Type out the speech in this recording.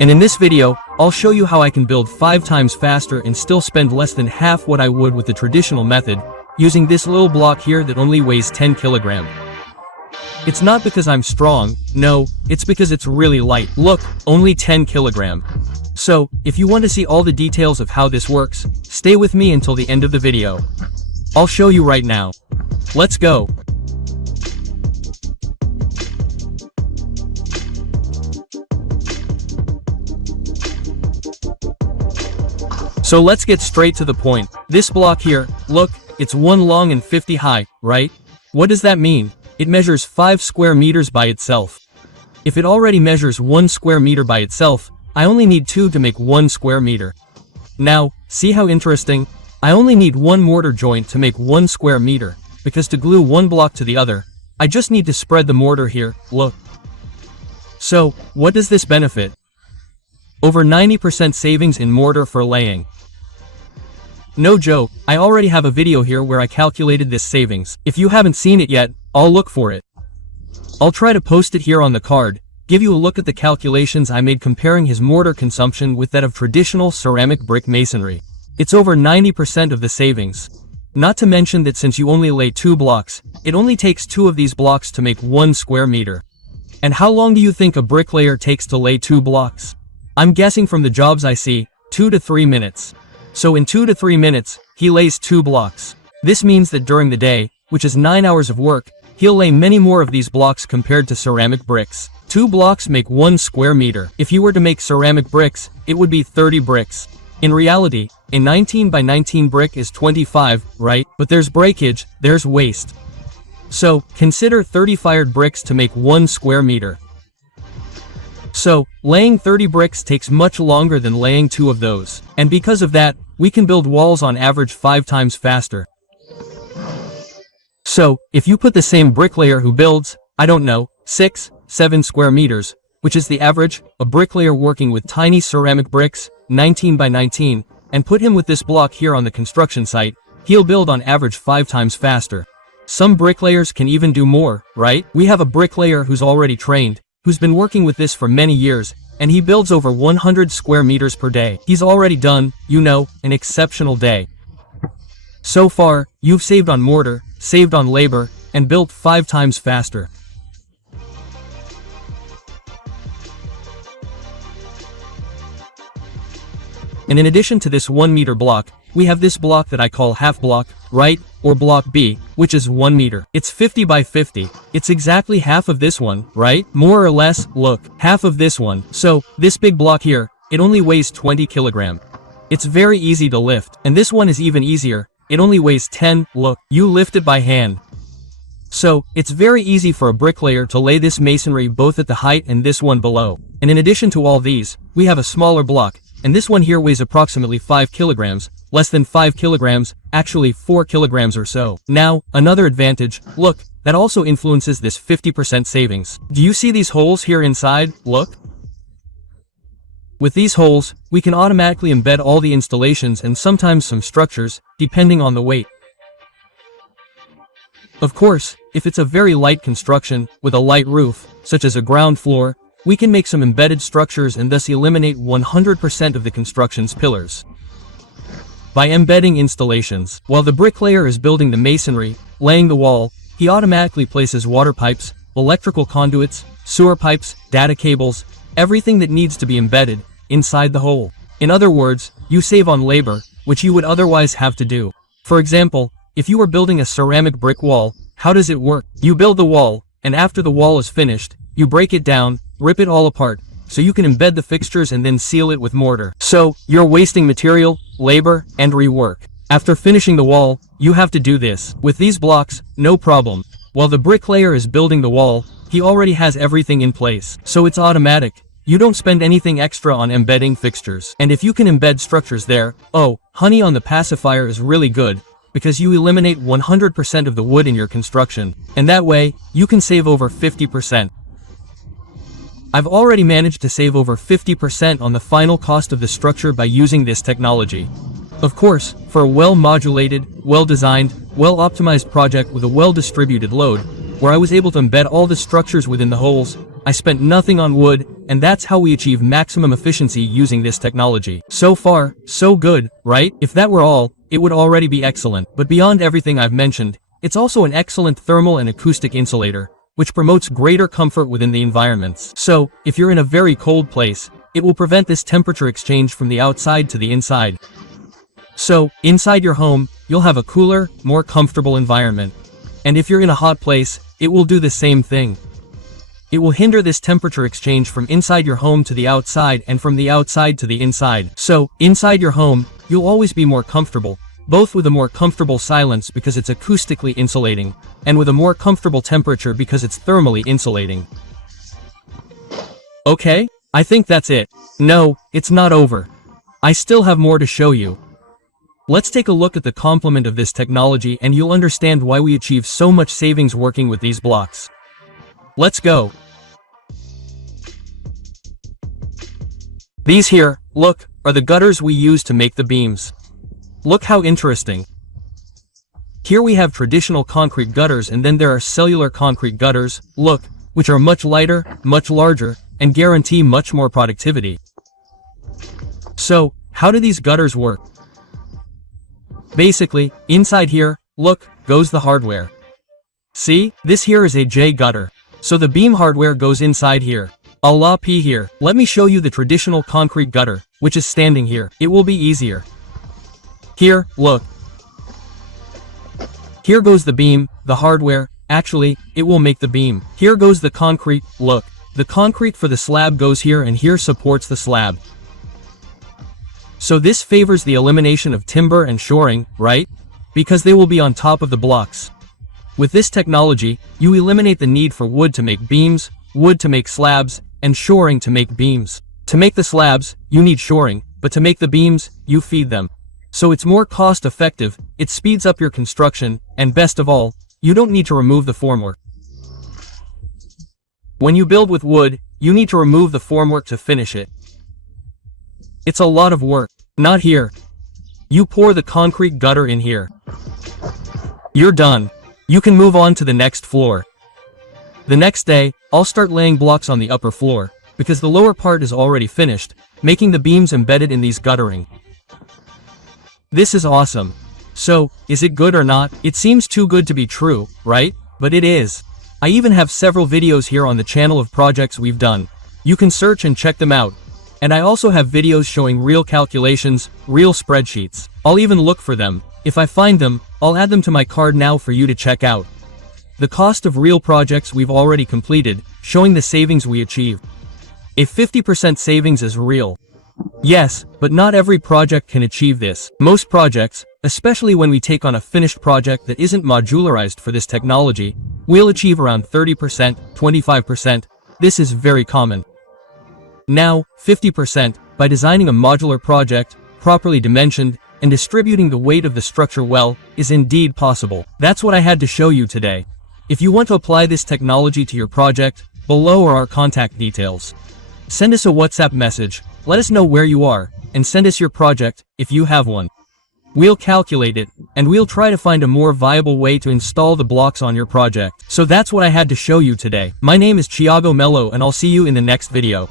And in this video, I'll show you how I can build 5 times faster and still spend less than half what I would with the traditional method, using this little block here that only weighs 10 kilograms. It's not because I'm strong, no, it's because it's really light. Look, only 10 kilograms. So, if you want to see all the details of how this works, stay with me until the end of the video. I'll show you right now. Let's go. So let's get straight to the point. This block here, look, it's 1 long and 50 high, right? What does that mean? It measures 5 square meters by itself. If it already measures 1 square meter by itself, I only need 2 to make 1 square meter. Now, see how interesting? I only need 1 mortar joint to make 1 square meter, because to glue one block to the other, I just need to spread the mortar here, look. So, what does this benefit? Over 90% savings in mortar for laying. No joke, I already have a video here where I calculated this savings. If you haven't seen it yet, I'll look for it. I'll try to post it here on the card, give you a look at the calculations I made comparing his mortar consumption with that of traditional ceramic brick masonry. It's over 90% of the savings. Not to mention that since you only lay 2 blocks, it only takes 2 of these blocks to make 1 square meter. And how long do you think a bricklayer takes to lay 2 blocks? I'm guessing from the jobs I see, 2 to 3 minutes. So in 2 to 3 minutes, he lays 2 blocks. This means that during the day, which is 9 hours of work, he'll lay many more of these blocks compared to ceramic bricks. 2 blocks make 1 square meter. If you were to make ceramic bricks, it would be 30 bricks. In reality, a 19 by 19 brick is 25, right? But there's breakage, there's waste. So, consider 30 fired bricks to make 1 square meter. So, laying 30 bricks takes much longer than laying 2 of those. And because of that, we can build walls on average 5 times faster. So, if you put the same bricklayer who builds, I don't know, 6, 7 square meters, which is the average, a bricklayer working with tiny ceramic bricks, 19 by 19, and put him with this block here on the construction site, he'll build on average 5 times faster. Some bricklayers can even do more, right? We have a bricklayer who's already trained, who's been working with this for many years, and he builds over 100 square meters per day. He's already done, you know, an exceptional day. So far, you've saved on mortar, saved on labor, and built 5 times faster. And in addition to this 1 meter block, we have this block that I call half block, right, or block B, which is 1 meter. It's 50 by 50. It's exactly half of this one, right? More or less, look, half of this one. So, this big block here, it only weighs 20 kilograms. It's very easy to lift, and this one is even easier. It only weighs 10, look, you lift it by hand. So, it's very easy for a bricklayer to lay this masonry both at the height and this one below. And in addition to all these, we have a smaller block, and this one here weighs approximately 5 kilograms, less than 5 kilograms, actually 4 kilograms or so. Now, another advantage, look, that also influences this 50% savings. Do you see these holes here inside? Look. With these holes, we can automatically embed all the installations and sometimes some structures, depending on the weight. Of course, if it's a very light construction, with a light roof, such as a ground floor, we can make some embedded structures and thus eliminate 100% of the construction's pillars. By embedding installations, while the bricklayer is building the masonry, laying the wall, he automatically places water pipes, electrical conduits, sewer pipes, data cables, everything that needs to be embedded, inside the hole. In other words, you save on labor, which you would otherwise have to do. For example, if you are building a ceramic brick wall, how does it work? You build the wall, and after the wall is finished, you break it down, rip it all apart, so you can embed the fixtures and then seal it with mortar. So, you're wasting material, labor, and rework. After finishing the wall, you have to do this. With these blocks, no problem. While the bricklayer is building the wall, he already has everything in place. So it's automatic. You don't spend anything extra on embedding fixtures. And if you can embed structures there, oh, honey on the pacifier is really good, because you eliminate 100% of the wood in your construction. And that way, you can save over 50%. I've already managed to save over 50% on the final cost of the structure by using this technology. Of course, for a well-modulated, well-designed, well-optimized project with a well-distributed load, where I was able to embed all the structures within the holes, I spent nothing on wood, and that's how we achieve maximum efficiency using this technology. So far, so good, right? If that were all, it would already be excellent. But beyond everything I've mentioned, it's also an excellent thermal and acoustic insulator, which promotes greater comfort within the environments. So, if you're in a very cold place, it will prevent this temperature exchange from the outside to the inside. So, inside your home, you'll have a cooler, more comfortable environment. And if you're in a hot place, it will do the same thing. It will hinder this temperature exchange from inside your home to the outside and from the outside to the inside. So, inside your home, you'll always be more comfortable, both with a more comfortable silence because it's acoustically insulating, and with a more comfortable temperature because it's thermally insulating. Okay, I think that's it. No, it's not over. I still have more to show you. Let's take a look at the complement of this technology and you'll understand why we achieve so much savings working with these blocks. Let's go. These here, look, are the gutters we use to make the beams. Look how interesting. Here we have traditional concrete gutters and then there are cellular concrete gutters, look, which are much lighter, much larger, and guarantee much more productivity. So, how do these gutters work? Basically, inside here, look, goes the hardware. See, this here is a J gutter. So the beam hardware goes inside here. A la P here. Let me show you the traditional concrete gutter, which is standing here. It will be easier. Here, look. Here goes the beam, the hardware, actually, it will make the beam. Here goes the concrete, look. The concrete for the slab goes here and here supports the slab. So this favors the elimination of timber and shoring, right? Because they will be on top of the blocks. With this technology, you eliminate the need for wood to make beams, wood to make slabs, and shoring to make beams. To make the slabs, you need shoring, but to make the beams, you feed them. So it's more cost-effective, it speeds up your construction, and best of all, you don't need to remove the formwork. When you build with wood, you need to remove the formwork to finish it. It's a lot of work. Not here. You pour the concrete gutter in here. You're done. You can move on to the next floor. The next day, I'll start laying blocks on the upper floor, because the lower part is already finished, making the beams embedded in these guttering. This is awesome. So, is it good or not? It seems too good to be true, right? But it is. I even have several videos here on the channel of projects we've done. You can search and check them out. And I also have videos showing real calculations, real spreadsheets. I'll even look for them. If I find them, I'll add them to my card now for you to check out. The cost of real projects we've already completed, showing the savings we achieve. A 50% savings is real. Yes, but not every project can achieve this. Most projects, especially when we take on a finished project that isn't modularized for this technology, we'll achieve around 30%, 25%. This is very common. Now, 50%, by designing a modular project, properly dimensioned, and distributing the weight of the structure well, is indeed possible. That's what I had to show you today. If you want to apply this technology to your project, below are our contact details. Send us a WhatsApp message, let us know where you are, and send us your project, if you have one. We'll calculate it, and we'll try to find a more viable way to install the blocks on your project. So that's what I had to show you today. My name is Thiago Mello and I'll see you in the next video.